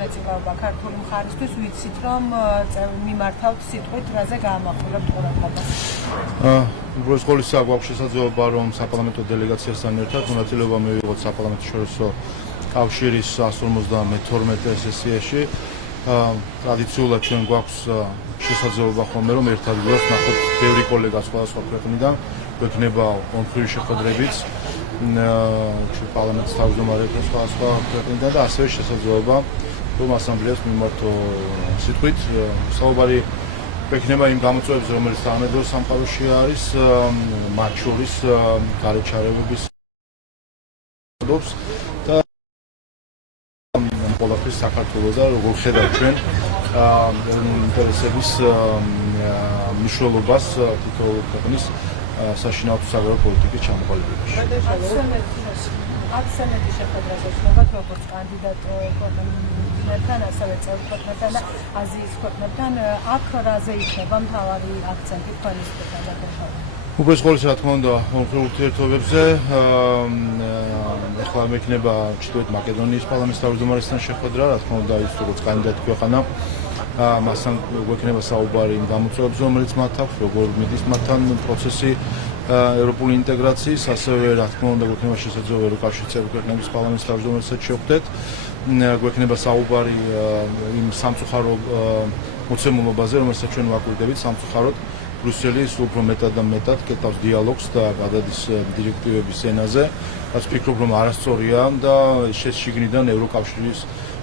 მონაწილეობა ქართული მხარისთვის, ვიცით რომ მიმართავთ სიტყვით, რაზე გაამახვილებთ ყურადღებას. უბრალოდ ყოველისა გვაქვს შესაძლებლობა რომ საპარლამენტო დელეგაციასთან ერთად მონაწილეობა მივიღოთ საპარლამენტო კავშირის 152 სესიაში. ტრადიციულად ჩვენ გვაქვს შესაძლებლობა ხოლმე რომ ერთ ადგილას ნახოთ ბევრი კოლეგა სხვადასხვა ქვეყნიდან, გვექნება ომხრივი შეხვედრებიც პარლამენტის თავმჯდომარეებთან სხვადასხვა ქვეყნიდან და ასევე შესაძლებლობა რომ ასამბლეას მიმართო სიტყვით საუბარი გვექნება იმ გამოწვევებზე, რომელიც თანამედროვე სამყაროში არის, მათ შორის გარეჩარევების და ყველაფრის საქართველოს და როგორ ხედავთ ჩვენ ინტერესების მნიშვნელობას თითოეულ ქვეყნის საშინაო საგარეო პოლიტიკის ჩამოყალიბებაში. აქცენტი შეხვედრაზე ხდებათ როგორც კანდიდატ ქვეყნებთან, ასევე წევრ ქვეყნებთან და აზიის ქვეყნებთან. აქ რაზე იქნება მთავარი აქცენტი თქვენის ქვეყნებთან? უბრალოდ ყოველთვის რა თქმა უნდა ომხრივ ურთიერთობებზე ახლა მექნება ჩრდილოეთ მაკედონიის პარლამენტის თავმჯდომარესთან შეხვედრა, რა თქმა უნდა ის როგორც კანდიდატი ქვეყანა მასთან გვექნება საუბარი იმ გამოწვევებზე, რომელიც მათ აქვს, როგორ მიდის მათთან პროცესი ევროპული ინტეგრაციის, ასევე რა თქმა უნდა გვექნება შესაძლებლობა ევროკავშირის წევრი ქვეყნების პარლამენტის თავმჯდომარესაც შევხვდეთ, გვექნება საუბარი იმ სამწუხარო მოცემულობაზე, რომელსაც ჩვენ ვაკვირდებით სამწუხაროდ ბრიუსელი სულ უფრო მეტად და მეტად კეთავს დიალოგს და გადადის დირექტივების ენაზე, რაც ვფიქრობ რომ არასწორია და შიგნიდან ევროკავშირის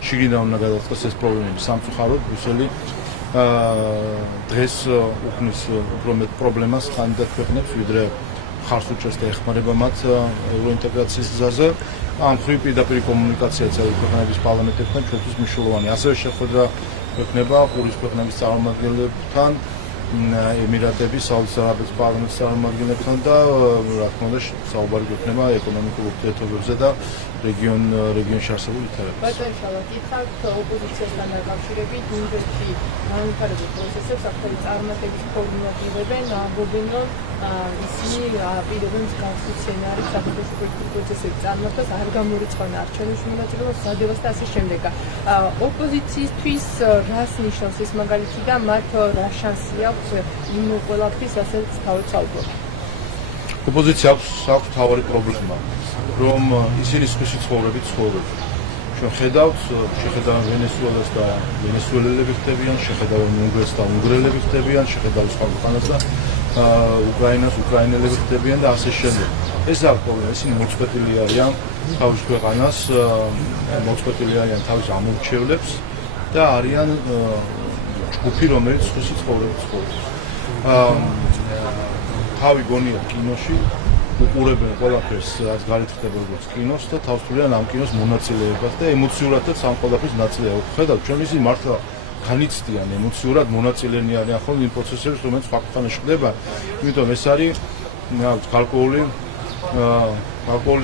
შიგნიდან უნდა გადაწყდეს ეს პრობლემები. სამწუხაროდ ბრიუსელი დღეს უქმნის უფრო მეტ პრობლემას კანდიდატ ქვეყნებს, ვიდრე ხარს უჭერს და ეხმარება მათ ევროინტეგრაციის გზაზე. ამ მხრივ პირდაპირ კომუნიკაცია წევრი ქვეყნების პარლამენტებთან ჩვენთვის მნიშვნელოვანია. ასევე შეხვედრა გვექნება ყურის ქვეყნების წარმომადგენლებთან, ემირატების, საუდის არაბეთის პარლამენტის წარმომადგენლებთან და რა თქმა უნდა საუბარი გვექნება ეკონომიკურ ურთიერთობებზე და რეგიონში არსებულ ვითარებაზე. ბატონო, ითხოვთ ოპოზიციასთან დაკავშირებით უნგრეთში განვითარებულ პროცესებს ახალი წარმატების ფორმულირებენ, ამბობენ რომ ისინი აპირებენ მსგავსი სცენარის საფრთხის პროცესების წარმატებას, არ გამორიცხავენ არჩევნებში მონაწილეობას, სადევას და ასე შემდეგ. ოპოზიციისთვის რას ნიშნავს ეს მაგალითი და მათ რა შანსი აქვს იმ ყველაფრის ასეთ თავად საუბრობ? ოპოზიციას აქვს თავარი პრობლემა, რომ ისინი სხვისი ცხოვრებით ცხოვრობენ. ჩვენ ხედავთ, შეხედავთ ვენესუელას და ვენესუელელები ხდებიან, შეხედავთ უნგრეთს და უნგრელები ხდებიან, შეხედავთ სხვა ქვეყანას და უკრაინას უკრაინელები ხდებიან და ასე შემდეგ. ეს არის პრობლემა, ისინი მოწყვეტილი არიან თავის ქვეყანას, მოწყვეტილი არიან თავის ამორჩევლებს და არიან ჯგუფი, რომელიც სხვისი ცხოვრებით ცხოვრობს. თავი გონიათ კინოში, უყურებენ ყველაფერს, რაც გარეთ ხდება როგორც კინოს და თავს თვლიან ამ კინოს მონაწილეობას და ემოციურადაც ამ ყველაფრის ნაწილია. ხედავთ, ჩვენ ისინი მართლა განიცდიან ემოციურად მონაწილენი არიან ხოლმე იმ პროცესებში, რომელიც სხვა ქვეყანაში ხდება. იმიტომ ეს არის გარკვეული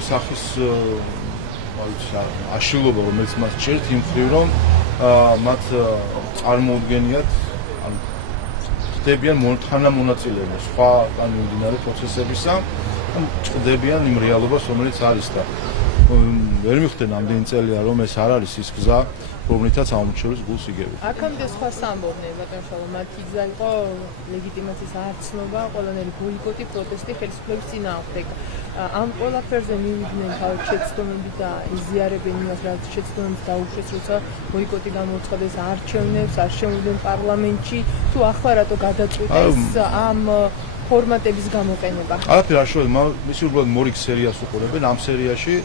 სახის აშლილობა, რომელიც მას ჭერთ იმ მხრივ, რომ მათ წარმოუდგენიათ ხდებიან თანამონაწილეები სხვა მიმდინარე პროცესებისა, ჭრდებიან იმ რეალობას, რომელიც არის და ვერ მიხდენ ამდენი წელია, რომ ეს არ არის ის გზა, რომლითაც ამორჩევლის გულს იგებენ. აქამდე სხვა სამბობდნენ, ბატონო, მათი გზა იყო ლეგიტიმაციის არცნობა, ყველანაირი ბოიკოტი, პროტესტი ხელისუფლების წინააღმდეგ. ამ ყველაფერზე მივიდნენ თავად შეცდომები და იზიარებენ იმას, რაც შეცდომებს დაუშვეს, როცა ბოიკოტი გამოუცხადეს არჩევნებს, არ შემოვიდნენ პარლამენტში, თუ ახლა რატო გადაწყვიტეს ამ ფორმატების გამოყენება? არაფერი არ შეიძლება, ისე უბრალოდ მორიგ სერიას უყურებენ, ამ სერიაში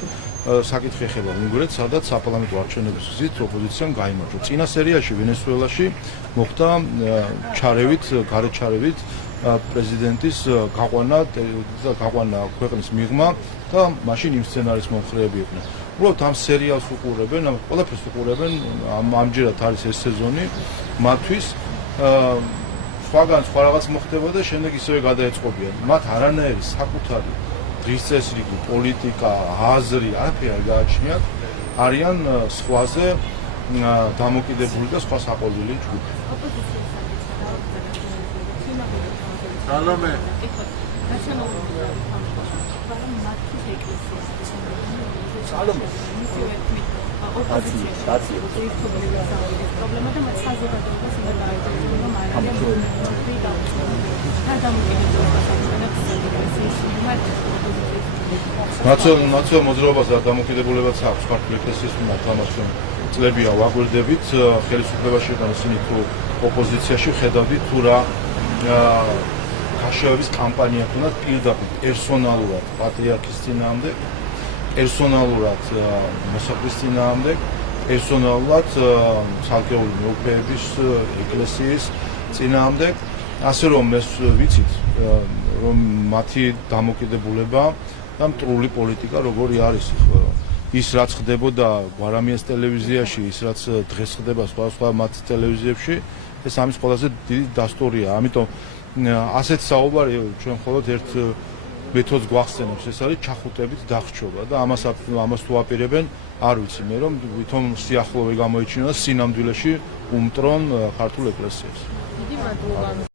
საკითხი ეხება უნგრეთს, სადაც საპარლამენტო არჩევნების გზით ოპოზიციამ გაიმარჯვა. წინა სერიაში ვენესუელაში მოხდა გარეჩარევით პრეზიდენტის გაყვანა ქვეყნის მიღმა და მაშინ იმ სცენარის მომხრეები იყვნენ. უბრალოდ ამ სერიალს უყურებენ, ყველაფერს უყურებენ, ამჯერად არის ეს სეზონი მათთვის სხვაგან სხვა რაღაც მოხდება და შემდეგ ისევე გადაეწყობიან. მათ არანაირი საკუთარი დღის წესრიგი, პოლიტიკა, აზრი, არაფერი არ გააჩნიათ, არიან სხვაზე დამოკიდებული და სხვა საყოველილი ჯგუფი. Salome. ოპოზიციაში ერთობლივად სამართლის პრობლემა და მათ საზოგადოებას უნდა დააჯეროს რომ არ არის მონოპოლი და დამოკიდებულებას აჩვენებს ეკლესიის მიმართ ოპოზიციის ნაციონალ მოძრაობას და დამოკიდებულებაც აქვს ქართული ეკლესიის მიმართ, ამას წლებია ვაგვირდებით ხელისუფლებაში და ისინი თუ ოპოზიციაში ხედავდით თუ რა გაშევების კამპანია თუნდაც პირდაპირ პერსონალურად პატრიარქის წინააღმდეგ, პერსონალურად მოსაყვის წინააღმდეგ, პერსონალურად ცალკეული მეუფეების ეკლესიის წინააღმდეგ, ასე რომ ეს ვიცით რომ მათი დამოკიდებულება და მტრული პოლიტიკა როგორი არის ის რაც ხდებოდა გვარამიას ტელევიზიაში, ის რაც დღეს ხდება სხვა მათ ტელევიზიებში, ეს ამის ყველაზე დიდი დასტურია. ამიტომ ასეთ საუბარი ჩვენ მხოლოდ ერთ მეთოდს გვახსენებს, ეს არის ჩახუტებით დახრჩობა და ამას თუ აპირებენ, არ ვიცი მე რომ ვითომ სიახლოვე გამოიჩინოს სინამდვილეში უმტრონ ქართულ ეკლესიას. დიდი მადლობა.